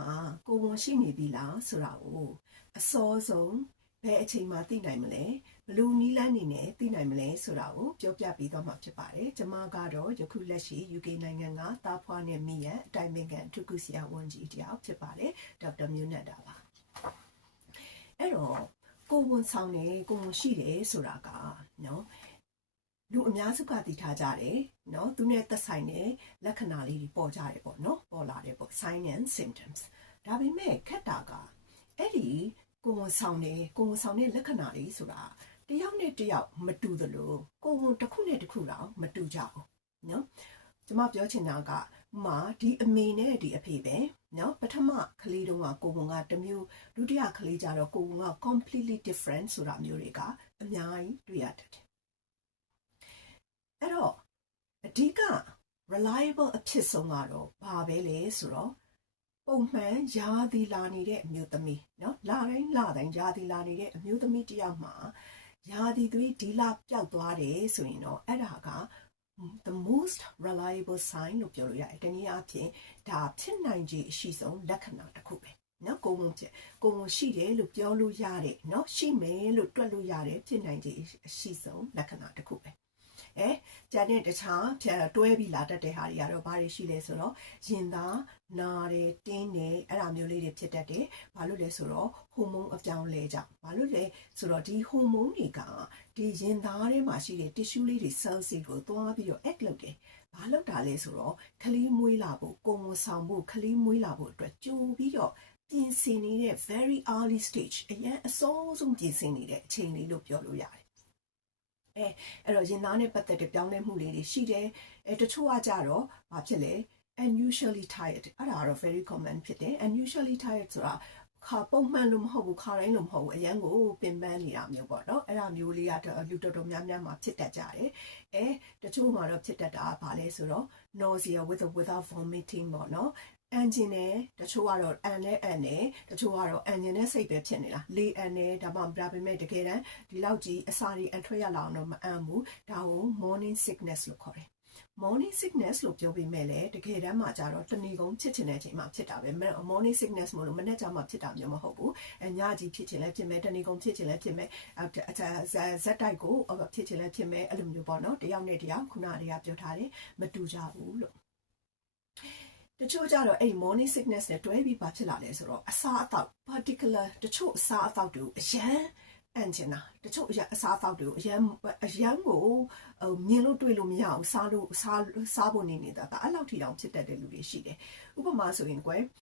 မှာကိုယ်ဝန်ရှိနေပြီလားဆိုတာကိုအစောဆုံးဘယ်အချိန်မှသိနိုင်မလဲဘလို့နီးလန်းနေနဲ့သိနိုင်မလဲဆိုတာကိုပြောပြပေးသွားမှာဖြစ်ပါတယ်။ကျွန်မကတော့ယခုလက်ရှိ UK နိုင်ငံကတာဖွားနဲ့မိရအတိုင်ပင်ခံအထူးကုဆရာဝန်ကြီးတယောက်ဖြစ်ပါတယ်။ဒေါက်တာမျိုးနတ်တာပါ။အဲ့တော့ကိုယ်ဝန်ဆောင်နေကိုယ်ဝန်ရှိတယ်ဆိုတာကနော်လူအများစုကသိထားကြတယ်နော်သူနဲ့သက်ဆိုင်တဲ့လက္ခဏာလေးတွေပေါ်ကြတယ်ပေါ့နော်ပေါ်လာတယ်ပေါ့ sign and symptoms ဒါပေမဲ့ခက်တာကအဲ့ဒီကိုယ်ဝန်ဆောင်တဲ့လက္ခဏာလေးဆိုတာတယောက်နဲ့တယောက်မတူသလိုကိုယ်ဝန်တစ်ခုနဲ့တစ်ခုတော့မတူကြဘူးနော်ကျွန်မပြောချင်တာကဒီအမေနဲ့ဒီအဖေပဲနော်ပထမကလေးတုန်းကကိုယ်ဝန်ကတစ်မျိုးဒုတိယကလေးကျတော့ကိုယ်ဝန်က completely different ဆိုတာမျိုးတွေကအများကြီးတွေ့ရတယ်အဲ့တော့အဓိက reliable အဖြစ်ဆုံးကတော့ဘာပဲလဲဆိုတော့ပုံမှန်ရာသီလာနေတဲ့အမျိုးသမီးเนาะလတိုင်းရာသီလာနေတဲ့အမျိုးသမီးတယောက်မှာရာသီသွေးဒီလပျောက်သွားတယ်ဆိုရင်တော့အဲ့ဒါက the most reliable sign လို့ပြောလို့ရတယ်တနည်းအားဖြင့်ဒါဖြစ်နိုင်ခြေအရှိဆုံးလက္ခဏာတစ်ခုပဲเนาะကိုယ်ဝန်ရှိတယ်လို့ပြောလို့ရတယ်เนาะရှိမယ်လို့တွက်လို့ရတယ်ဖြစ်နိုင်ခြေအရှိဆုံးလက္ခဏာတစ်ခုပဲကျန်တဲ့တခြားတွဲပြီးလာတတ်တဲ့ဟာတွေကတော့ဘာတွေရှိလဲဆိုတော့ရင်သားနာတယ်တင်းတယ်အဲ့ဒါမျိုးလေးတွေဖြစ်တတ်တယ်ဘာလို့လဲဆိုတော့ဟော်မုန်းအပြောင်းလဲကြောင့်ဘာလို့လဲဆိုတော့ဒီဟော်မုန်းတွေကဒီရင်သားထဲမှာရှိတဲ့ tissue လေးတွေ cells တွေကိုသွားပြီးတော့ act လုပ်တယ်ဘာလုပ်တာလဲဆိုတော့ကလေးမွေးလာဖို့ကိုယ်ဝန်ဆောင်ဖို့ကလေးမွေးလာဖို့အတွက်ကြိုပြီးတော့ပြင်ဆင်နေတဲ့ very early stage အရင်အစောဆုံးပြင်ဆင်နေတဲ့အချိန်လေးလို့ပြောလို့ရတယ်အဲ့တော့ရင်သားနဲ့ပတ်သက်တဲ့ပြောင်းလဲမှုလေးတွေရှိတယ်တချို့ကကြတော့ဘာဖြစ်လဲ unusually tired အဲ့ဒါကတော့ very common ဖြစ်တယ် unusually tired ဆိုတာပုံမှန်လို့မဟုတ်ဘူးခါတိုင်းလို့မဟုတ်ဘူးအရန်ကိုပင်ပန်းနေတာမျိုးပေါ့နော်အဲ့ဒါမျိုးလေးကလူတော်တော်များများမှာဖြစ်တတ်ကြတယ်တချို့မှာတော့ဖြစ်တတ်တာဘာလဲဆိုတော့ nausea with or without vomiting ပေါ့နော်အန်ဂျင်နဲ့တချို့ကတော့အန်နဲ့တချို့ကတော့အန်ဂျင်နဲ့စိတ်ပဲဖြစ်နေတာလေအန်နဲ့ဒါပေမဲ့တကယ်တမ်းဒီလောက်ကြီးအစာတွေအန်ထွက်ရလာအောင်တော့မအန်ဘူးဒါကို morning sickness လို့ခေါ်တယ် morning sickness လို့ပြောပြီးမဲ့လေတကယ်တမ်းမှာကျတော့တဏီကုန်းဖြစ်ချင်တဲ့အချိန်မှာဖြစ်တာပဲ morning sickness မလို့မနေ့ကမှဖြစ်တာမျိုးမဟုတ်ဘူးညကြီးဖြစ်ချင်လဲဖြစ်မယ်တဏီကုန်းဖြစ်ချင်လဲဖြစ်မယ်ဇက်တိုက်ကိုဖြစ်ချင်လဲဖြစ်မယ်အဲ့လိုမျိုးပေါ့နော်တယောက်နဲ့တယောက်ခုနကပြောထားတယ်မတူကြဘူးလို့တချို့ကြတော့အဲ့ morning sickness နဲ့တွဲပြီးဘာဖြစ်လာလဲဆိုတော့အစားအသောက် particular တချို့အစားအသောက်တွေကိုအရန်အန်ချင်တာတချို့အစားအသောက်တွေကိုအရန်ကိုမြင်လို့တွေ့လို့မရအောင်စားဖို့နေနေတာအဲ့လောက်ထိတောင်ဖြစ်တတ်တဲ့လူတွေရှိတယ်ဥပမာဆိုရင်ကွယ်